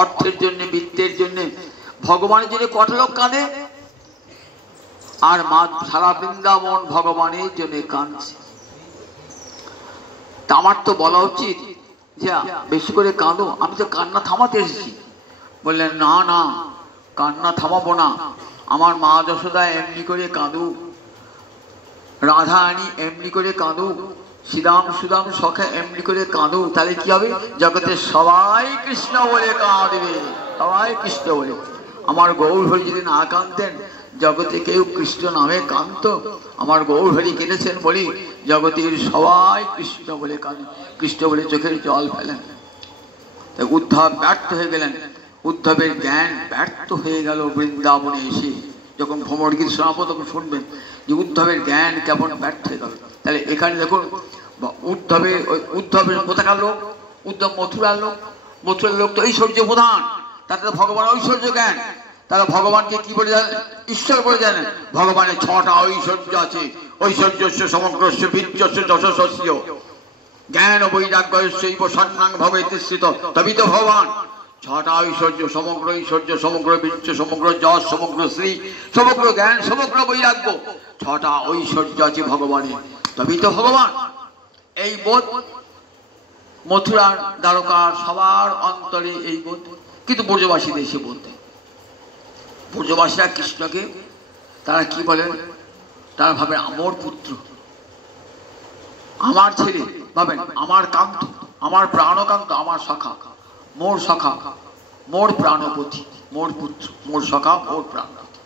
অর্থের জন্য, বৃত্তের জন্য। ভগবানের জন্য কত লোক কাঁদে, আর মা সারা বৃন্দাবন ভগবানের জন্য কাঁদছে। তা আমার তো বলা উচিত যে বেশি করে কাঁদো, আমি তো কান্না থামাতে এসেছি। বললেন না না, কান্না থামাবো না। আমার মা যশোদা এমনি করে কাঁদুক, রাধা রানী এমনি করে কাঁদুক, শ্রীরাম সুদাম সখা এমনি করে কাঁদুক, তাহলে কি হবে? জগতের সবাই কৃষ্ণ বলে কাঁদবে, সবাই কৃষ্ণ বলে। আমার গৌর হরি যদি না কাঁদতেন, জগতে কেউ কৃষ্ণ নামে কাঁদত? আমার গৌর হরি কেঁদেছেন বলি জগতের সবাই কৃষ্ণ বলে কাঁদে, কৃষ্ণ বলে চোখের জল ফেলেন। উদ্ধব ব্যর্থ হয়ে গেলেন, উদ্ধবের জ্ঞান ব্যর্থ হয়ে গেল বৃন্দাবনে এসে। যখন ভ্রমর গীত শোনাবো তখন শুনবেন যে উদ্ধবের জ্ঞান কেমন ব্যর্থ হয়ে গেল। তাহলে এখানে দেখুন উদ্ধবের কোথাকার লোক? উদ্ধব মথুরার লোক। মথুরার লোক তো ঐশ্বর্য প্রধান, তাতে তো ভগবান ঐশ্বর্য জ্ঞান। তারা ভগবানকে কি বলে জানেন? ঈশ্বর বলে জানেন। ভগবানের 6টা ঐশ্বর্য আছে। ঐশ্বর্যস্য সমগ্রস্য বীর্যস্য যশস্য জ্ঞান বৈরাগ্যস্যৈব সন্ন্যাং ভবেতি স্থিত তবিত ভগবান। 6টা ঐশ্বর্য, সমগ্র ঐশ্বর্য, সমগ্র বীর্য, সমগ্র যশ, সমগ্র শ্রী, সমগ্র জ্ঞান, সমগ্র বৈরাগ্য, 6টা ঐশ্বর্য আছে ভগবানের, তবেই তো ভগবান। এই বোধ মথুরার দ্বারকার সবার অন্তরে এই বোধ, কিন্তু ব্রজবাসীদের সে বোধ নেই। ব্রজবাসীরা কৃষ্ণকে তারা কি বলেন? তারা ভাবেন আমার পুত্র, আমার ছেলে, ভাবেন আমার কান্ত, আমার প্রাণকান্ত, আমার সখা, মোর সখা, মোর প্রাণপতি, মোর পুত্র, মোর সখা, মোর প্রাণপতি।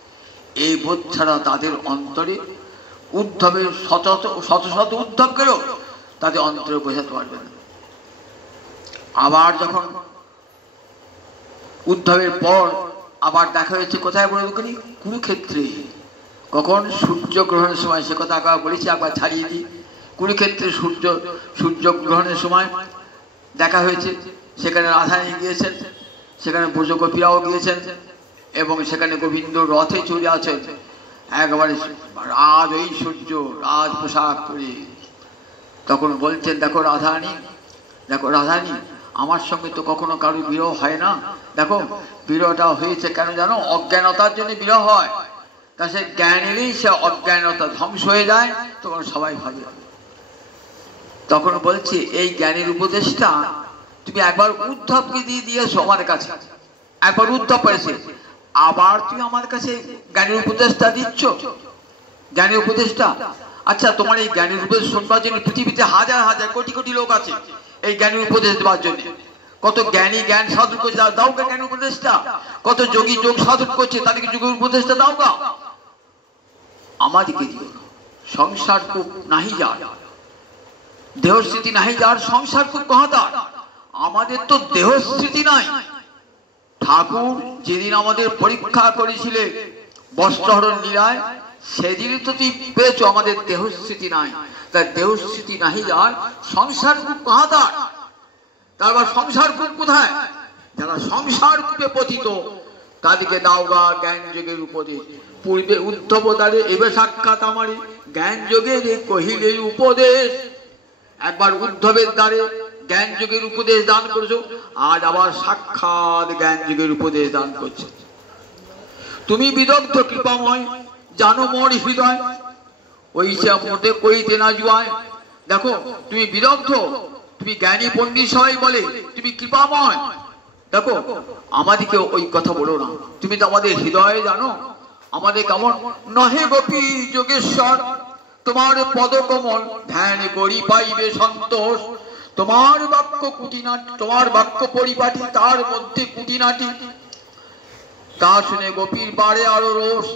এই বোধ ছাড়া তাদের অন্তরে উদ্ধবের শত শত উদ্ধবকেও তাদের অন্তরে বোঝাতে পারবে না। আবার যখন উদ্ধবের পর আবার দেখা হয়েছে কোথায় বলে দেখুন? কুরুক্ষেত্রে। কখন? সূর্যগ্রহণের সময়। সে কথা একবার বলেছি, একবার ছাড়িয়ে দিই। কুরুক্ষেত্রে সূর্যগ্রহণের সময় দেখা হয়েছে। সেখানে রাধারানী গিয়েছেন, সেখানে ব্রজগোপীরাও গিয়েছেন, এবং সেখানে গোবিন্দ রথে চলে আছেন, একবারে রাজ ঐশ্বর্য, রাজ পোশাক পরে। তখন বলছেন দেখো রাধারানী, দেখো রাধারানী, আমার সঙ্গে তো কখনো কারো বিরহ হয় না। দেখো বিরহটা হয়েছে কেন জানো? অজ্ঞানতার জন্য বিরহ হয়। তা সে জ্ঞান এলেই সে অজ্ঞানতা ধ্বংস হয়ে যায়, তখন সবাই ভাবে। তখন বলছে এই জ্ঞানের উপদেশটা তুমি একবার উদ্ধবকে দিয়ে দিয়েছো আমার কাছে, একবার উদ্ধব পেয়েছে, আবার তুমি আমার কাছে জ্ঞানের উপদেশটা দিচ্ছ। জ্ঞানের উপদেশটা, আচ্ছা তোমার এই জ্ঞানের উপদেশ শুনবার জন্য পৃথিবীতে হাজার হাজার কোটি কোটি লোক আছে এই জ্ঞানের উপদেশ দেওয়ার জন্য। কত জ্ঞানী জ্ঞান সাধন করছে, দাও গা জ্ঞানের উপদেশটা। কত যোগী যোগ সাধন করছে, তাদেরকে যোগের উপদেশটা দাও গা। আমাদেরকে দিও না। সংসার খুব নাহি যার, দেহস্থিতি নাহি যার, সংসার খুব কহাতার। আমাদের তো দেহস্থিতি নাই। ঠাকুর যেদিন আমাদের পরীক্ষা করেছিলেন বস্ত্রহরণ লীলায়, সেদিনই তো তুই পেয়েছ আমাদের দেহস্থিতি নাই। তাই দেহস্থিতি নাহি যার, সংসার খুব কহাতার। তারপর সংসার খুব কোথায়? যারা সংসার কূপে পতিত তাদেরকে দাও গা জ্ঞান যোগের উপদেশ। পূর্বে উদ্ধব দ্বারে এবে সাক্ষাৎ আমারে, জ্ঞান যোগের কহিলে উপদেশ। একবার উদ্ধবের দ্বারে জ্ঞান যোগের উপদেশ দান করেছো, আজ আবার সাক্ষাৎ জ্ঞান যোগের উপদেশ দান করছে। তুমি বিদগ্ধ কৃপাময়, জানো মোর হৃদয়, ওই সে মোটে কইতে না জুয়ায়। দেখো তুমি বিদগ্ধ, তুমি জ্ঞানী পণ্ডিত সবাই বলে তুমি কৃপাময়। দেখো আমাদেরকে ওই কথা বলো না, তুমি তো আমাদের হৃদয়ে জানো আমাদের কেমন। নহে গোপী যোগেশ্বর, তোমার পদকমল ধ্যান করি পাইবে সন্তোষ। তোমার বাক্য কুটিনাটি, তোমার বাক্য পরিপাটি, তার মধ্যে কুটিনাটি, তা শুনে গোপীর বাড়ে আরো রোষ।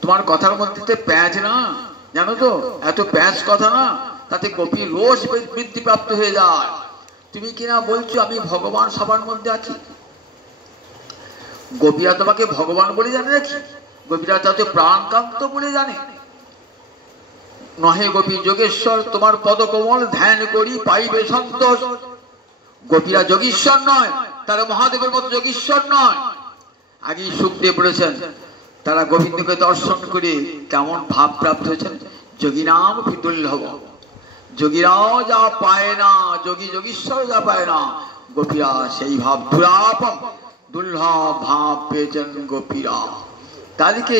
তোমার কথার মধ্যে প্যাঁচ না, জানো তো, এত প্যাঁচ কথা না, তাতে গোপীর রোষ বৃদ্ধি প্রাপ্ত হয়ে যায়। তুমি কিনা বলছো আমি ভগবান সবার মধ্যে আছি। গোপীরা তোমাকে ভগবান বলে জানে নাকি? গোপীরা তাতে প্রাণকান্ত বলে জানে। নহে গোপী যোগেশ্বর, তোমার পদকমল ধ্যান করি পাইবে সন্তোষ। গোপীরা যোগীশ্বর নয়, তারা মহাদেবের মতো যোগীশ্বর নয়। আগেই সুখদেব বলেছেন, তারা গোবিন্দকে দর্শন করে কেমন ভাব প্রাপ্ত হয়েছেন। যোগী নাম দুর্লভ, যোগীরাও যা পায় না, যোগী যোগীশ্বর যা পায় না, গোপীরা সেই ভাব দুরাপম দুর্লভ ভাব পেয়েছেন গোপীরা। তাদেরকে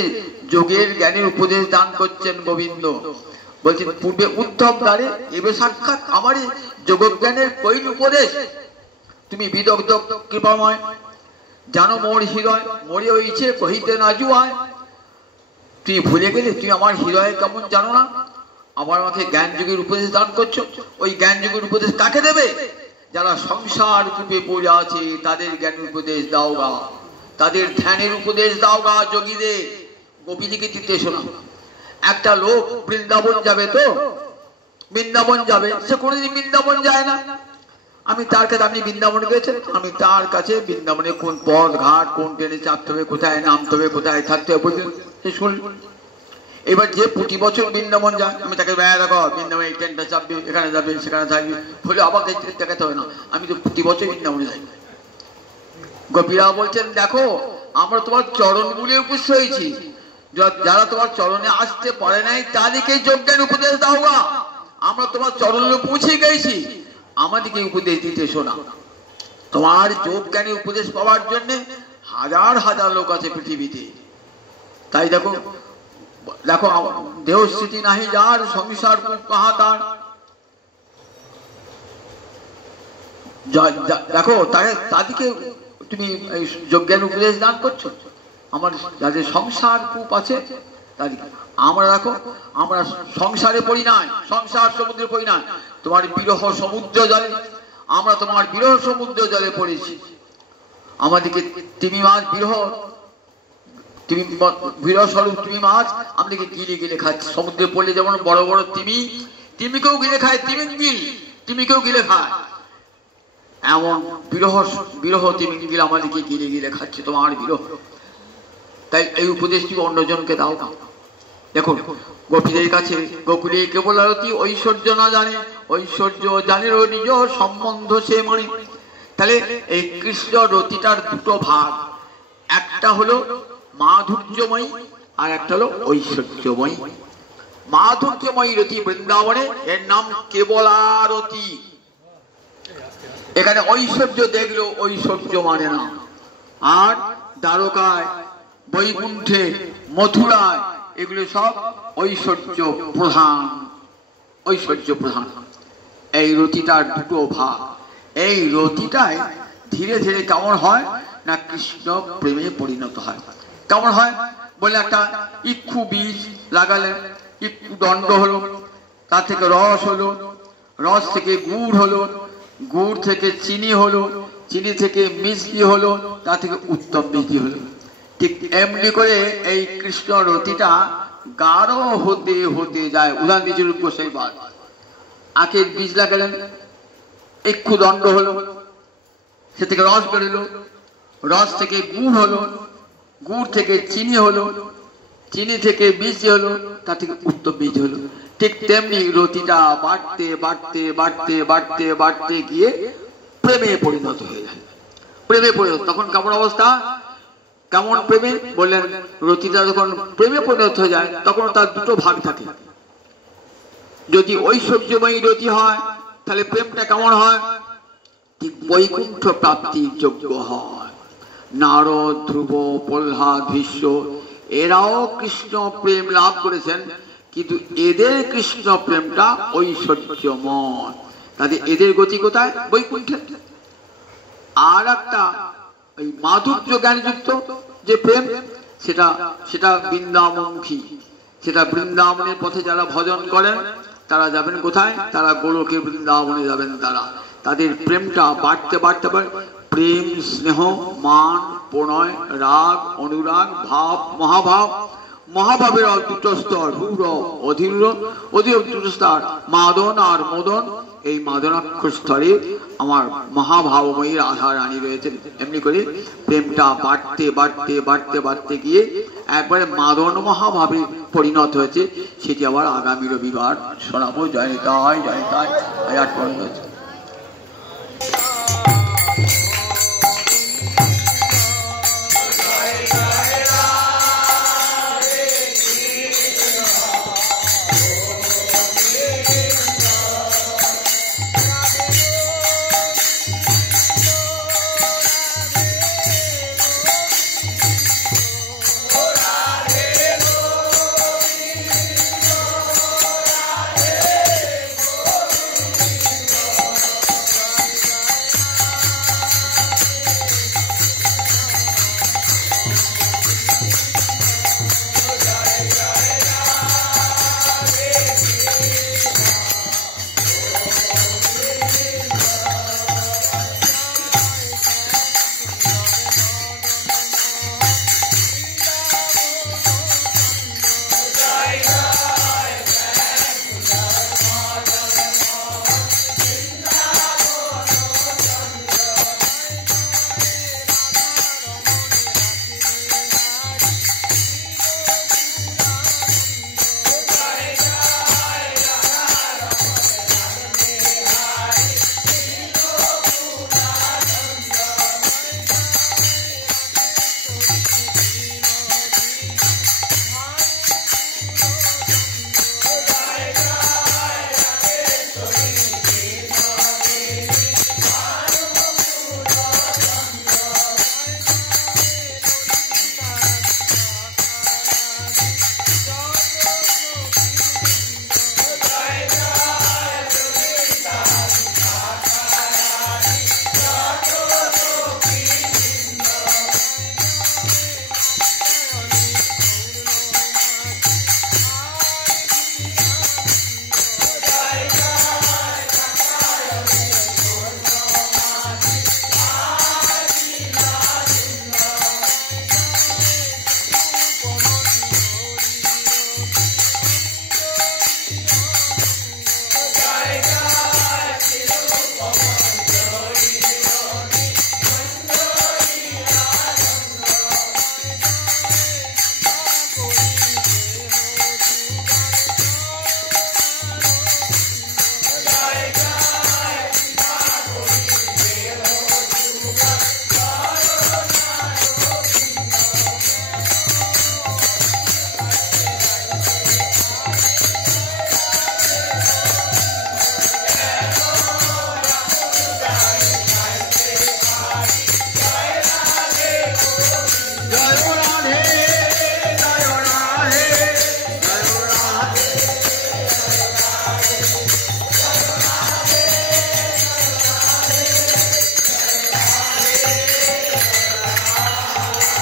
যোগের জ্ঞানের উপদেশ দান করছেন গোবিন্দ। বলছেন পূর্বে উদ্ধব দ্বারে এবে সাক্ষাৎ আমারই যোগজ্ঞানের কইল উপদেশ। তুমি বিদগ্ধ কৃপাময়, জানো মোর হৃদয়, মোরে হইছে কহিতে না জুয়ায়। তুমি ভুলে গেলে, তুমি আমার হৃদয় কেমন জানো না? আবার আমাকে জ্ঞান যুগের উপদেশ দান করছো। ওই জ্ঞান যুগের উপদেশ কাকে দেবে? যারা সংসার কূপে পড়ে আছে তাদের জ্ঞানের উপদেশ দাও গা, তাদের ধ্যানের উপদেশ দাও গা যোগীদের। গোপীদিকে দিতে শোনা। একটা লোক বৃন্দাবন যাবে, তো বৃন্দাবন যাবে, সে কোনোদিন বৃন্দাবন যায় না। আমি তার কাছে, আপনি বৃন্দাবনে গেছেন, আমি তার কাছে বৃন্দাবনে কোন পথ ঘাট, কোন ট্রেনে চাপতে হবে, কোথায় নামতে হবে, কোথায় থাকতে হবে বলছেন, সে শুনল। এবার যে প্রতি বছর বৃন্দাবন যায়, আমি তাকে দেখো বৃন্দাবনে এই ট্রেনটা চাপবে, এখানে যাবে, সেখানে থাকবে, বলে আবার দেখাতে হবে না, আমি তো প্রতি বছর বৃন্দাবনে যাই। গোপীরা বলছেন, দেখো আমরা তোমার চরণ গুলি উপস্থিত হয়েছি, যারা তোমার চরণে আসতে পারে নাই তাদেরকে যোগজ্ঞান উপদেশ দাও গা। আমরা তোমার চরণে পৌঁছে গেছি, আমাদেরকে উপদেশ দিতে শোনা। তোমার যোগজ্ঞানী উপদেশ পাওয়ার জন্য হাজার হাজার লোক আছে পৃথিবীতে। তাই দেখো দেখো দেহস্থিতি নাহি যার, সংসার কাহা তার। দেখো তাদেরকে তুমি যোগজ্ঞান উপদেশ দান করছো। আমার যাদের সংসার কূপ আছে তাদেরকে আমরা দেখো, আমরা সংসারে পড়ি নাই, সংসার সমুদ্রে পড়ি নাই, তোমার বিরহ সমুদ্র জলে, আমরা তোমার বিরহ সমুদ্র জলে পড়েছি। আমাদেরকে তিমি মাছ বিরহ, তিমি বিরহ স্বরূপ তিমি মাছ আমাদেরকে গিলে গিলে খাচ্ছে। সমুদ্রে পড়লে যেমন বড় বড় তিমি, তিমিকেও গিলে খায়, তিমিকেও গিলে খায়, এমন বিরহ বিরহ তিমিঙ্গিল আমাদেরকে গিলে গিলে খাচ্ছে তোমার বিরহ। তাই এই উপদেশটি অন্যজনকে দাও না। দেখুন গোপীদের কাছে গোকুলে কেবল আরতি ঐশ্বর্য না জানে, ঐশ্বর্য জানে নিজ সম্বন্ধ সে মানে। তাহলে এই কৃষ্ণ রতিটার দুটো ভাগ, একটা হলো মাধুর্যময়ী আর একটা হলো ঐশ্বর্যময়ী। মাধুর্যময়ী রতি বৃন্দাবনে, এর নাম কেবলারতি। এখানে ঐশ্বর্য দেখলো, ঐশ্বর্য মানে না। আর দ্বারকায়, বৈকুণ্ঠে, মথুরায় এগুলো সব ঐশ্বর্য প্রধান, ঐশ্বর্য প্রধান। এই রতিটার দুটো ভাগ। এই রতিটায় ধীরে ধীরে কেমন হয় না কৃষ্ণ প্রেমে পরিণত হয়। কেমন হয় বলে, একটা ইক্ষু বীজ লাগালেন, ইক্ষু দণ্ড হলো, তার থেকে রস হলো, রস থেকে গুড় হলো, গুড় থেকে চিনি হলো, চিনি থেকে মিষ্টি হলো, তা থেকে উত্তম বীজ হলো। ঠিক এমনি করে এই কৃষ্ণ রতিটা গাঢ় হতে হতে যায়। উদাহরণ দিয়েছিল গোসাইবাদ, আখের বীজ লাগালেন, ইক্ষু দণ্ড হলো, সে থেকে রস বেরোলো, রস থেকে গুড় হলো, গুড় থেকে চিনি হলো, চিনি থেকে বীজ হলো, তা থেকে উত্তম বীজ হলো। ঠিক তেমনি রতিটা বাড়তে বাড়তে বাড়তে বাড়তে বাড়তে গিয়ে প্রেমে পরিণত হয়ে যায়। প্রেমে পরিণত তখন কেমন অবস্থা, কেমন প্রেমে বললেন, রতিটা যখন প্রেমে পরিণত হয়ে যায় তখন তার দুটো ভাগ থাকে। যদি ঐশ্বর্যময়ী রতি হয় তাহলে প্রেমটা কেমন হয়, ঠিক বৈকুণ্ঠ প্রাপ্তির যোগ্য হয়। নারদ, ধ্রুব, প্রহ্লাদ, ভীষ্ম এরাও কৃষ্ণ প্রেম লাভ করেছেন, কিন্তু এদের কৃষ্ণ প্রেমটা ঐশ্বর্যময়। তাদের এদের গতি কোথায়, বৈকুণ্ঠে। আর একটা ওই মাধুর্য জ্ঞানযুক্ত যে প্রেম, সেটা সেটা বৃন্দাবনমুখী। সেটা বৃন্দাবনের পথে যারা ভজন করেন তারা যাবেন কোথায়, তারা গোলকে বৃন্দাবনে যাবেন। তারা তাদের প্রেমটা বাড়তে বাড়তে প্রেম, স্নেহ, মান, প্রণয়, রাগ, অনুরাগ, ভাব, মহাভাব। মহাভাবের দুটো স্তর, রূঢ়, অধীর, অধীর দুটো স্তর, মাদন আর মদন। এই মাদনাক্ষর স্তরে আমার মহাভাবময়ী রাধা রানী রয়েছেন। এমনি করে প্রেমটা বাড়তে বাড়তে বাড়তে বাড়তে গিয়ে একবারে মাদন মহাভাবে পরিণত হয়েছে। সেটি আবার আগামী রবিবার শোনাবো। জয় তাই জয় তাই।